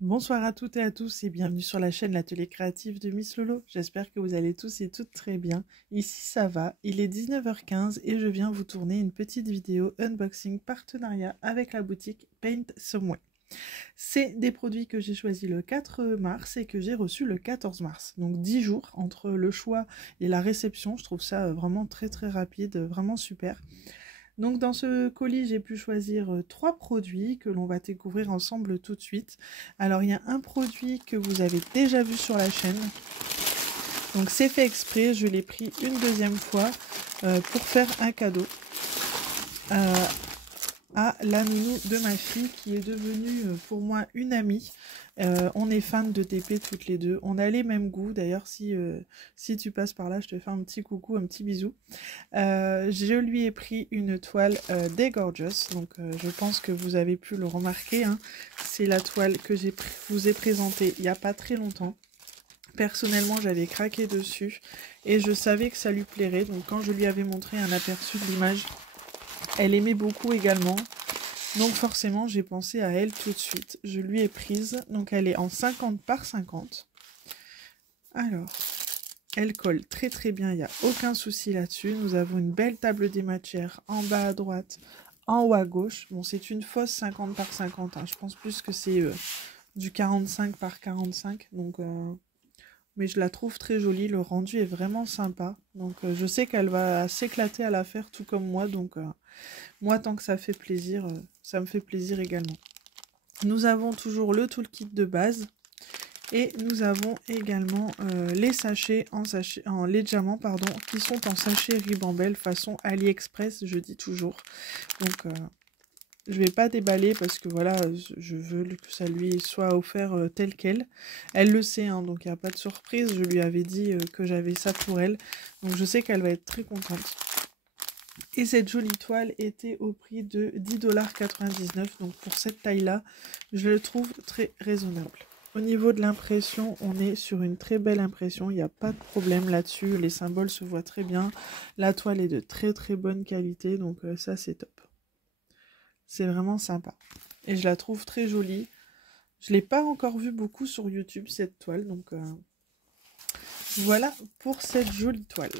Bonsoir à toutes et à tous et bienvenue sur la chaîne L'Atelier Créatif de Miss Lolo. J'espère que vous allez tous et toutes très bien. Ici ça va, il est 19h15 et je viens vous tourner une petite vidéo unboxing partenariat avec la boutique Paint Somewhere. C'est des produits que j'ai choisis le 4 mars et que j'ai reçus le 14 mars. Donc 10 jours entre le choix et la réception. Je trouve ça vraiment très rapide, vraiment super. Donc dans ce colis, j'ai pu choisir 3 produits que l'on va découvrir ensemble tout de suite. Alors il y a un produit que vous avez déjà vu sur la chaîne. Donc c'est fait exprès, je l'ai pris une deuxième fois pour faire un cadeau à la nounou de ma fille qui est devenue pour moi une amie. On est fans de TP toutes les deux. On a les mêmes goûts. D'ailleurs, si tu passes par là, je te fais un petit coucou, un petit bisou. Je lui ai pris une toile des Gorgeous. Donc, je pense que vous avez pu le remarquer. Hein. C'est la toile que je vous ai présentée il n'y a pas très longtemps. Personnellement, j'avais craqué dessus et je savais que ça lui plairait. Donc, quand je lui avais montré un aperçu de l'image, elle aimait beaucoup également. Donc forcément, j'ai pensé à elle tout de suite. Je lui ai prise. Donc elle est en 50 par 50. Alors, elle colle très bien. Il n'y a aucun souci là-dessus. Nous avons une belle table des matières en bas à droite, en haut à gauche. Bon, c'est une fausse 50 par 50. Hein. Je pense plus que c'est du 45 par 45. Donc, mais je la trouve très jolie. Le rendu est vraiment sympa. Donc, je sais qu'elle va s'éclater à la faire tout comme moi. Donc, moi, tant que ça fait plaisir, ça me fait plaisir également. Nous avons toujours le toolkit de base. Et nous avons également les sachets en lait de diamant, pardon, qui sont en sachet Ribambelle façon AliExpress, je dis toujours. Donc, je vais pas déballer parce que voilà, je veux que ça lui soit offert tel quel. Elle le sait, hein, donc il n'y a pas de surprise. Je lui avais dit que j'avais ça pour elle. Donc, je sais qu'elle va être très contente. Et cette jolie toile était au prix de 10,99 $. Donc, pour cette taille-là, je le trouve très raisonnable. Au niveau de l'impression, on est sur une très belle impression, il n'y a pas de problème là-dessus, les symboles se voient très bien, la toile est de très bonne qualité, donc ça c'est top. C'est vraiment sympa. Et je la trouve très jolie. Je ne l'ai pas encore vue beaucoup sur YouTube cette toile, donc voilà pour cette jolie toile.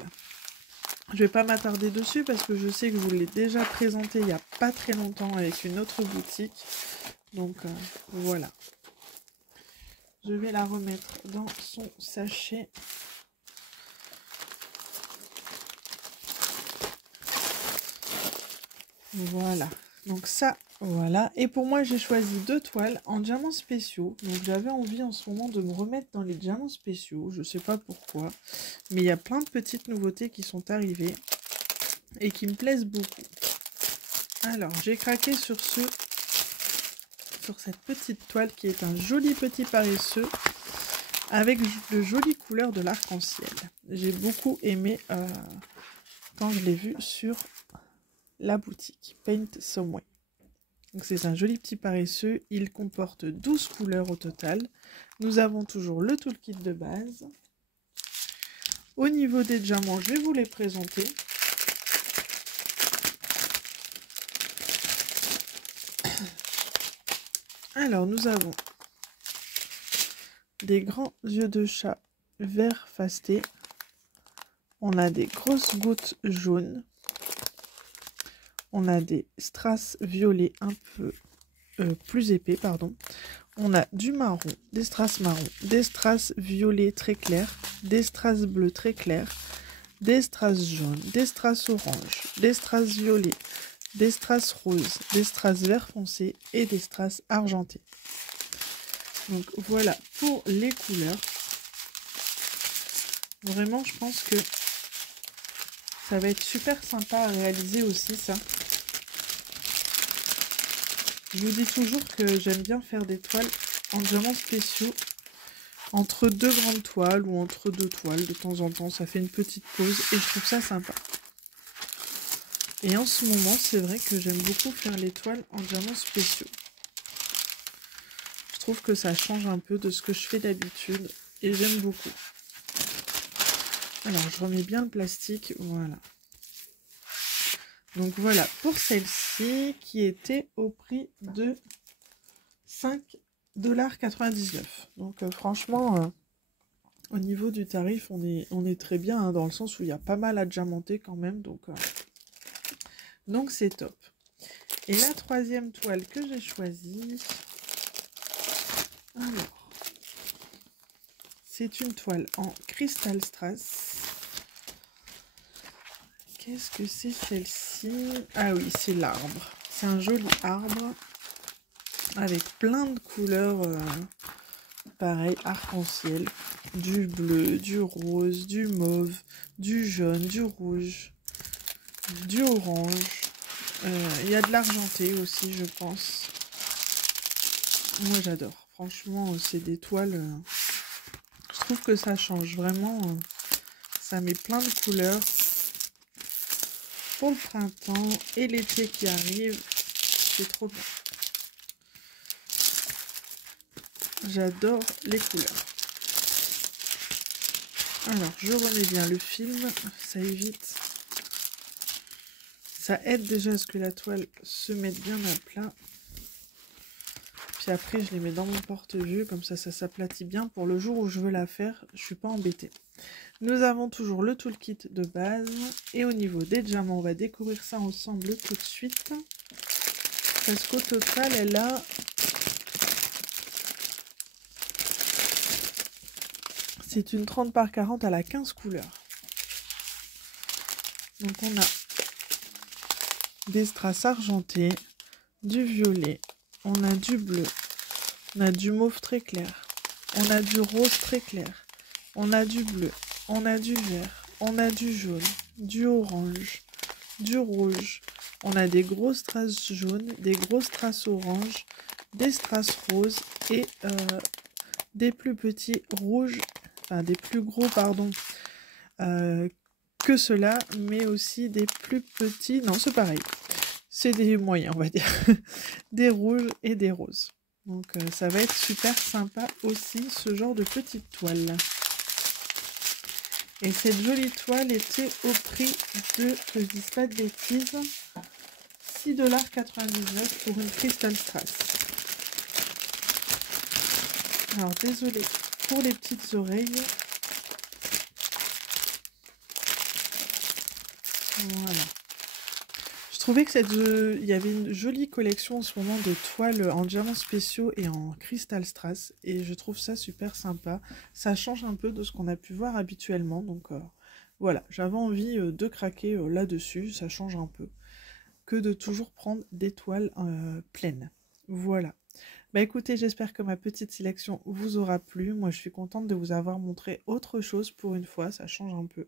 Je ne vais pas m'attarder dessus parce que je sais que je vous l'ai déjà présenté il n'y a pas très longtemps avec une autre boutique, donc voilà. Je vais la remettre dans son sachet. Voilà. Donc ça, voilà. Et pour moi, j'ai choisi 2 toiles en diamants spéciaux. Donc j'avais envie en ce moment de me remettre dans les diamants spéciaux. Je ne sais pas pourquoi. Mais il y a plein de petites nouveautés qui sont arrivées. Et qui me plaisent beaucoup. Alors, j'ai craqué sur cette petite toile qui est un joli petit paresseux. Avec de jolies couleurs de l'arc-en-ciel. J'ai beaucoup aimé quand je l'ai vu sur la boutique Paint Somewhere. Donc c'est un joli petit paresseux. Il comporte 12 couleurs au total. Nous avons toujours le toolkit de base. Au niveau des diamants, je vais vous les présenter. Alors nous avons des grands yeux de chat vert fasté. On a des grosses gouttes jaunes. On a des strass violets un peu plus épais, pardon. On a du marron, des strass marron, des strass violets très clairs, des strass bleus très clairs, des strass jaunes, des strass orange, des strass violets, des strass roses, des strass vert foncé et des strass argentés. Donc voilà pour les couleurs. Vraiment, je pense que ça va être super sympa à réaliser aussi, ça. Je vous dis toujours que j'aime bien faire des toiles en diamants spéciaux entre 2 grandes toiles ou entre 2 toiles de temps en temps. Ça fait une petite pause et je trouve ça sympa. Et en ce moment, c'est vrai que j'aime beaucoup faire les toiles en diamants spéciaux. Je trouve que ça change un peu de ce que je fais d'habitude et j'aime beaucoup. Alors, je remets bien le plastique, voilà. Donc voilà pour celle-ci qui était au prix de 5 $99. Donc franchement, au niveau du tarif, on est très bien, hein, dans le sens où il y a pas mal à diamanter quand même. Donc c'est top. Et la troisième toile que j'ai choisie, alors, c'est une toile en Crystal Strass. Qu'est-ce que c'est celle-ci? Ah oui, c'est l'arbre. C'est un joli arbre avec plein de couleurs, pareil, arc-en-ciel. Du bleu, du rose, du mauve, du jaune, du rouge, du orange. Il y a de l'argenté aussi, je pense. Moi, j'adore. Franchement, c'est des toiles... je trouve que ça change vraiment. Ça met plein de couleurs. Pour le printemps et l'été qui arrive, c'est trop bien. J'adore les couleurs. Alors, je remets bien le film, ça évite. Ça aide déjà à ce que la toile se mette bien à plat. Puis après, je les mets dans mon porte-vue, comme ça s'aplatit bien. Pour le jour où je veux la faire, je suis pas embêtée. Nous avons toujours le toolkit de base. Et au niveau des diamants, on va découvrir ça ensemble tout de suite. Parce qu'au total, elle a... C'est une 30 par 40, elle a 15 couleurs. Donc on a des strass argentés, du violet, on a du bleu, on a du mauve très clair, on a du rose très clair, on a du bleu, on a du vert, on a du jaune, du orange, du rouge, on a des gros strass jaunes, des gros strass orange, des strass roses et des plus petits rouges, enfin des plus gros pardon, que ceux-là, mais aussi des plus petits, non c'est pareil, c'est des moyens on va dire, des rouges et des roses. Donc ça va être super sympa aussi ce genre de petite toile. Et cette jolie toile était au prix de, que je dise pas de bêtises, $6,99 pour une Crystal Strass. Alors désolée pour les petites oreilles. Voilà. Je trouvais que il y avait une jolie collection en ce moment de toiles en diamants spéciaux et en Crystal Strass. Et je trouve ça super sympa. Ça change un peu de ce qu'on a pu voir habituellement. Donc voilà, j'avais envie de craquer là-dessus. Ça change un peu. Que de toujours prendre des toiles pleines. Voilà. Bah écoutez, j'espère que ma petite sélection vous aura plu. Moi, je suis contente de vous avoir montré autre chose pour une fois. Ça change un peu.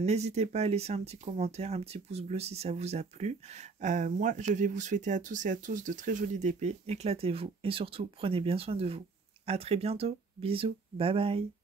N'hésitez pas à laisser un petit commentaire, un petit pouce bleu si ça vous a plu. Moi, je vais vous souhaiter à tous et à tous de très jolies DP. Éclatez-vous et surtout, prenez bien soin de vous. À très bientôt. Bisous. Bye bye.